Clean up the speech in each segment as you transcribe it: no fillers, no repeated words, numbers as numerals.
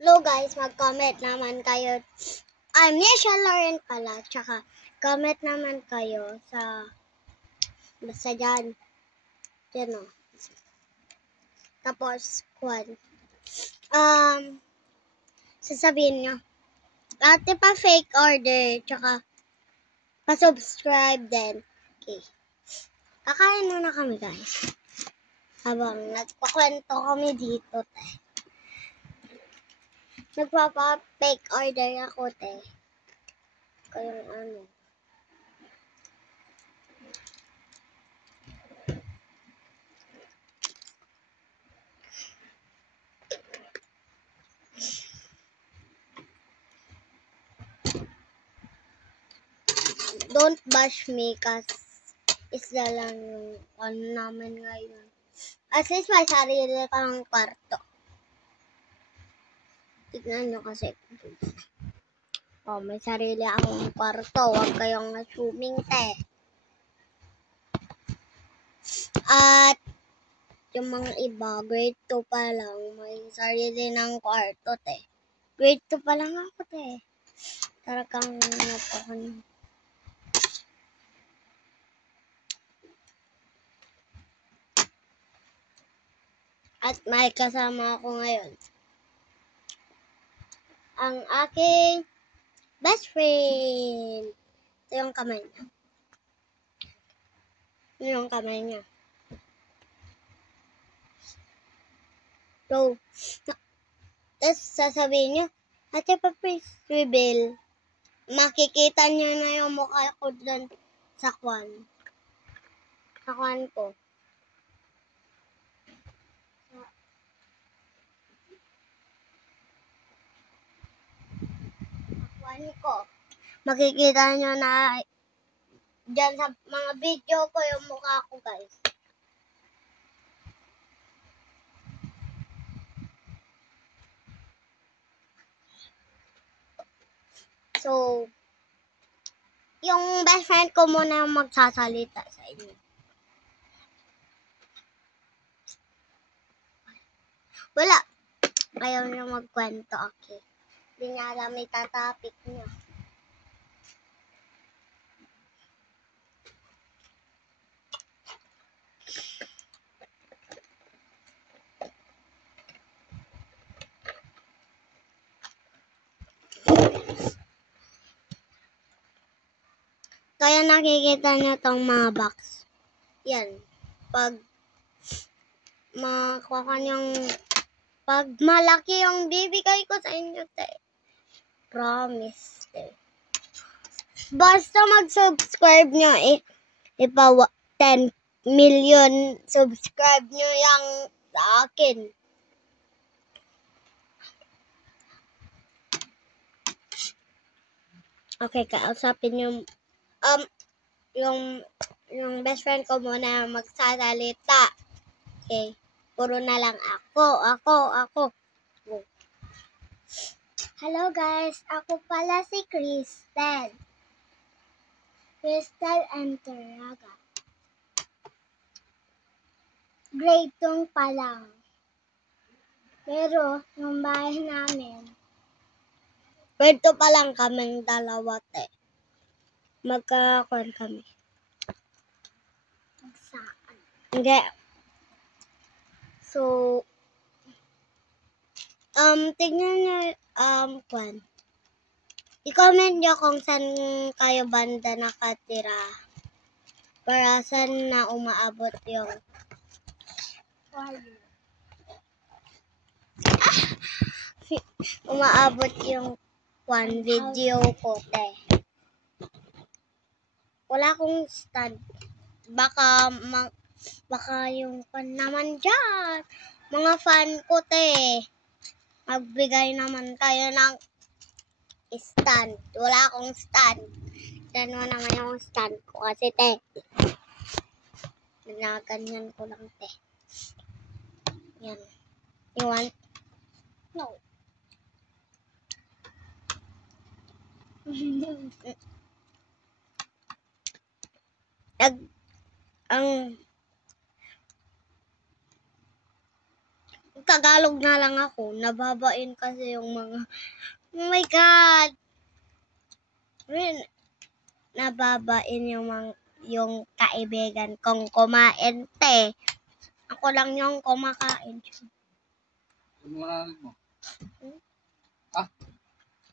Hello guys, mag-comment naman kayo. I'm Nisha Lauren pala. Tsaka, comment naman kayo sa basta dyan. Yan o. Tapos, sasabihin nyo. Ate pa fake order. Tsaka, pa-subscribe din. Okay. Kakain muna kami guys. Habang nagpakwento kami dito. Nagpapa-fake order ako, te. Kayong ano. Don't bash me kasi isla lang yung ano namin ngayon. At least may sarili kang kwarto. Tignan nyo kasi. May sarili akong kwarto. Huwag kayong assuming, te. At yung mga iba, grade 2 pa lang, may sarili ng kwarto, te. Grade 2 pa lang ako, te. Talagang napakan. At may kasama ako ngayon. Ang aking best friend. Ito yung kamay niya. Ito yung kamay niya. So, tapos sasabihin niyo, Ate pa please reveal. Makikita niyo na yung mukha ko dyan sa kwan. Sa kwan ko. Makikita nyo na dyan sa mga video ko yung mukha ko, guys. So, yung best friend ko muna yung magsasalita sa inyo. Wala. Ayaw niya magkwento, okay. Hindi niya alam itatapik niya. Kaya nakikita niyo tong mga box. Yan. Pag pag malaki yung bibigay ko sa inyo, te. Promise, te. Basta mag-subscribe nyo, ipa 10 million subscribe nyo yung sa akin. Okay, kausapin nyo. Yung best friend ko muna magsasalita. Okay. Puro na lang ako. Hello guys, ako pala si Crystal Anteraga. Grade 2 pa lang. Pero, yung bahay namin, grade 2 pa lang kaming dalawa, te. Magkakakuan kami. Magsaan? Hindi. So, tignan nyo, i-comment nyo kung saan kayo banda nakatira. Para saan na umaabot yung video ko, te. Wala akong stand. Baka yung fan naman dyan. Mga fan ko, te. Magbigay naman kayo ng stand. Wala akong stand. Yan mo naman yung stand ko kasi, te. Ginaganyan ko lang, te. Yan. You want? No. Tagalog na lang ako. Nababain kasi yung mga, oh my God! Nababain yung kaibigan kong kumain, te. Ako lang yung kumakain.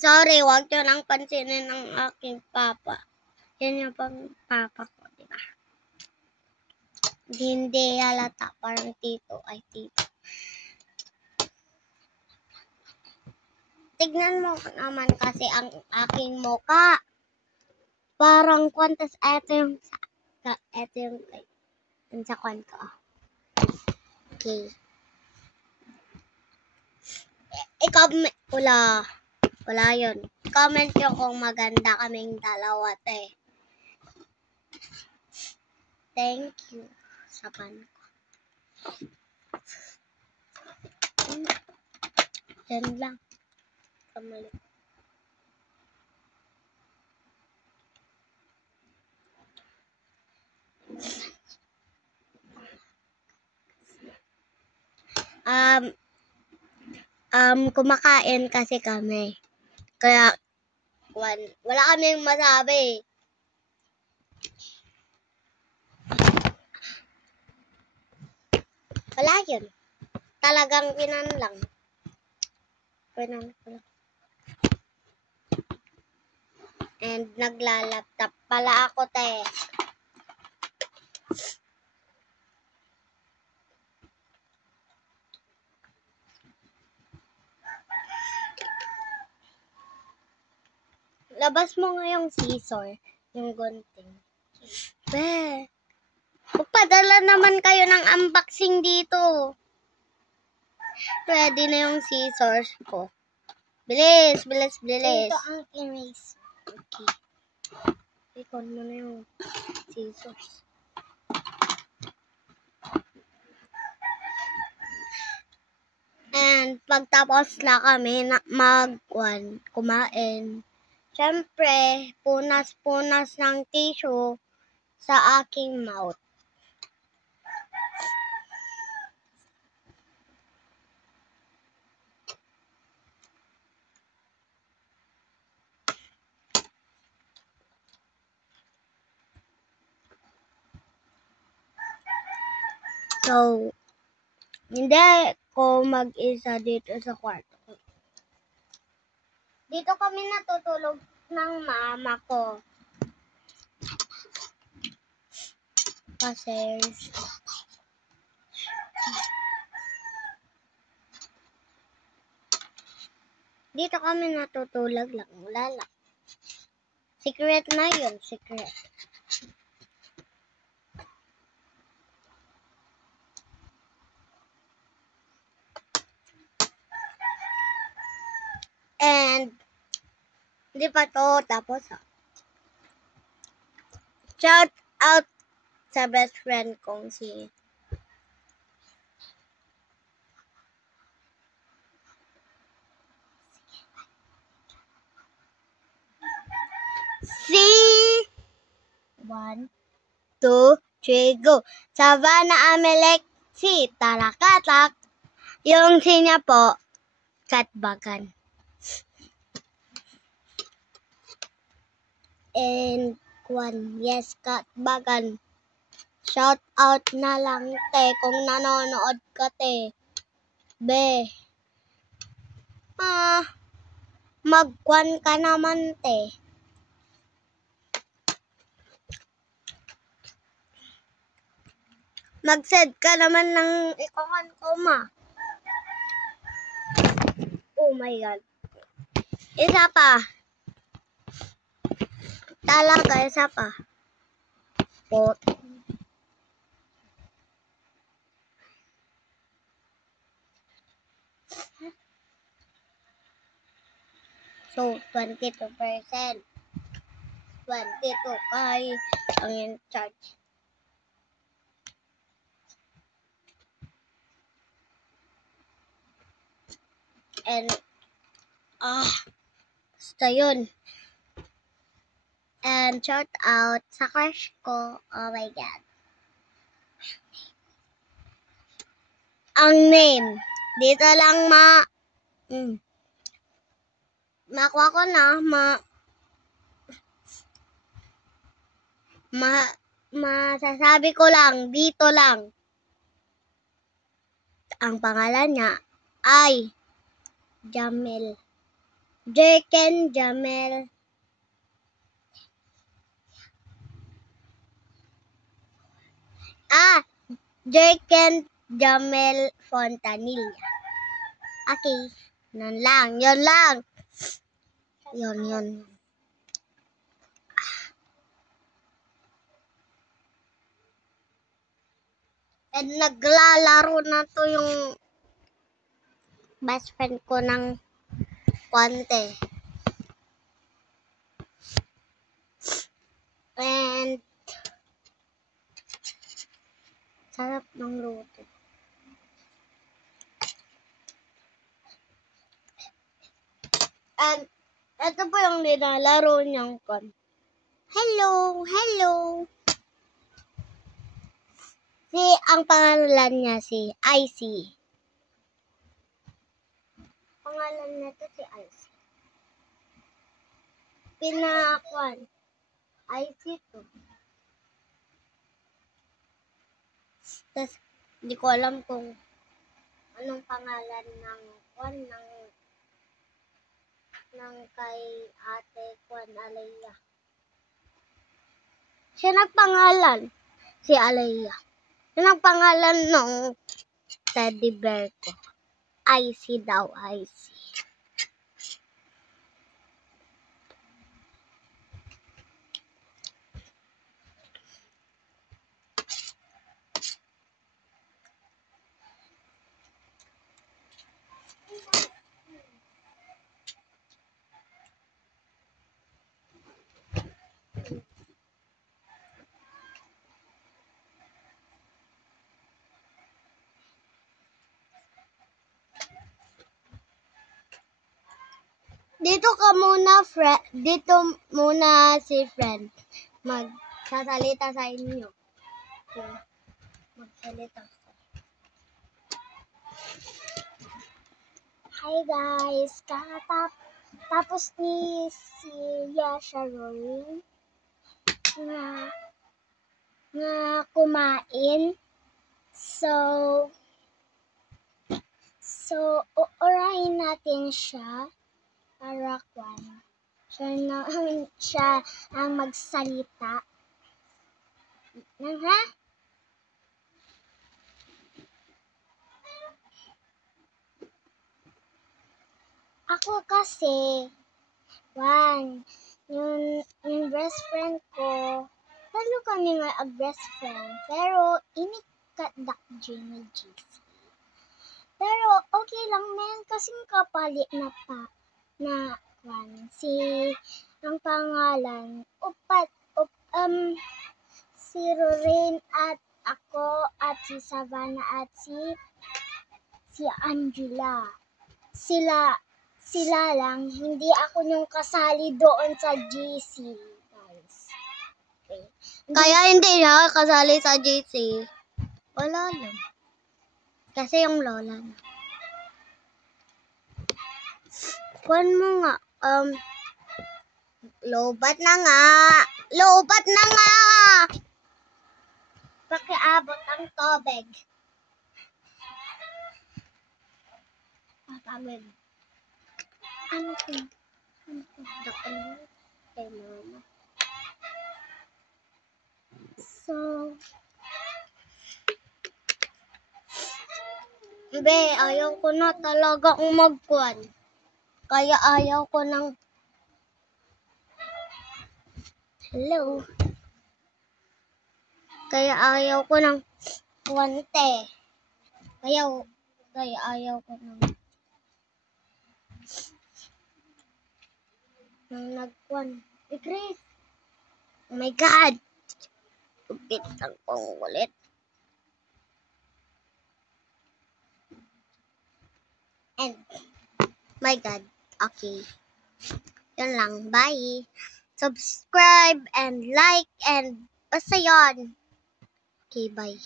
Sorry, wag nyo lang pansinin ng aking papa. Yan yung papa ko, di ba? Hindi halata, parang tito ay tito. Tignan mo naman kasi ang aking mukha. Parang kwantas, eto yung sa kwan ko. Okay. Wala yun. Comment nyo kung maganda kaming dalawa, te. Thank you sa pan ko. Yan lang. Kamali. Kumakain kasi kami. Kaya, wala kaming masabi. Wala yun. Talagang pinan lang. Pinan ko lang. And naglalaptop pala ako, te. Labas mo nga yung scissor. Yung gunting. Be. Magpadala naman kayo ng unboxing dito. Ready na yung scissors ko. Bilis. Ito ang erase. Okay. Ikon mo na yung scissors. And pagtapos na kami kumain. Siyempre, punas-punas ng tissue sa aking mouth. So, hindi ko mag-isa dito sa kwarto. Dito kami natutulog ng mama ko. Kasi dito kami natutulog lang. Wala lang. Secret na yun. Secret. And hindi pa to tapos. Shout out sa best friend kong si One, two, three, go. Savannah Amelexi, Talakatak. Yung sinya po, Katbagan. And one, yes, Katbagan. Shout out na lang, te, kung nanonood ka, te. Be. Magkwan ka naman, te. Mag-send ka naman ng ikuhan ko, ma. Oh my God. Isa pa. Talaga, isa pa. So, 22%. 22 kay ang in charge. And, basta yun. And shout out sa crush ko. Oh my God. Ang name, Dito lang makuha ko na, masasabi ko lang, dito lang. Ang pangalan niya ay Jamel. Jeken Jamel. Jeken Jamel Fontanilla. Okay. Yun lang. Yun. And naglalaro na to yung best friend ko ng konti. And sarap ng luto. And ito po yung nilalaro niyang kon. Hello. Ang pangalan niya si Icy. Pangalan niya to si Icy. Pinakwan. Icy to. Tapos, hindi ko alam kung anong pangalan ng kay ate Kwan Alaya. Siya nagpangalan. Si Alaya. Siya nagpangalan ng teddy bear ko. Icy daw, Icy. Dito muna si friend. Magsasalita sa inyo. Okay. Magsalita. Hi guys, tapos ni si Yasha Roy nga kumain. So uurahin natin siya para siya ang magsalita. Ha? Ako kasi, yung best friend ko, talo kami nga best friend, pero inikat Jamel GC. Pero okay lang men, kasing kapalit na ang pangalan, si Roraine at ako at si Savannah at si Angela. Sila lang, hindi ako yung kasali doon sa GC, guys. Okay. Kaya hindi siya kasali sa GC. Wala lang. Kasi yung lola na. Kuwan mo nga, lobat na nga. Pakiabot ang tubig. Papagod. Ano ko? Dakan kay mama. So, ayaw ko na talaga kung magkuhan. Kaya ayaw ko ng hello. Kaya ayaw ko ng kuwante. Kaya ayaw ko ng nagkuhan. Chris! Oh my God! Tupit ang pangulit. And, my God. Okay. Yun lang. Bye. Subscribe and like and basta yun. Okay, bye.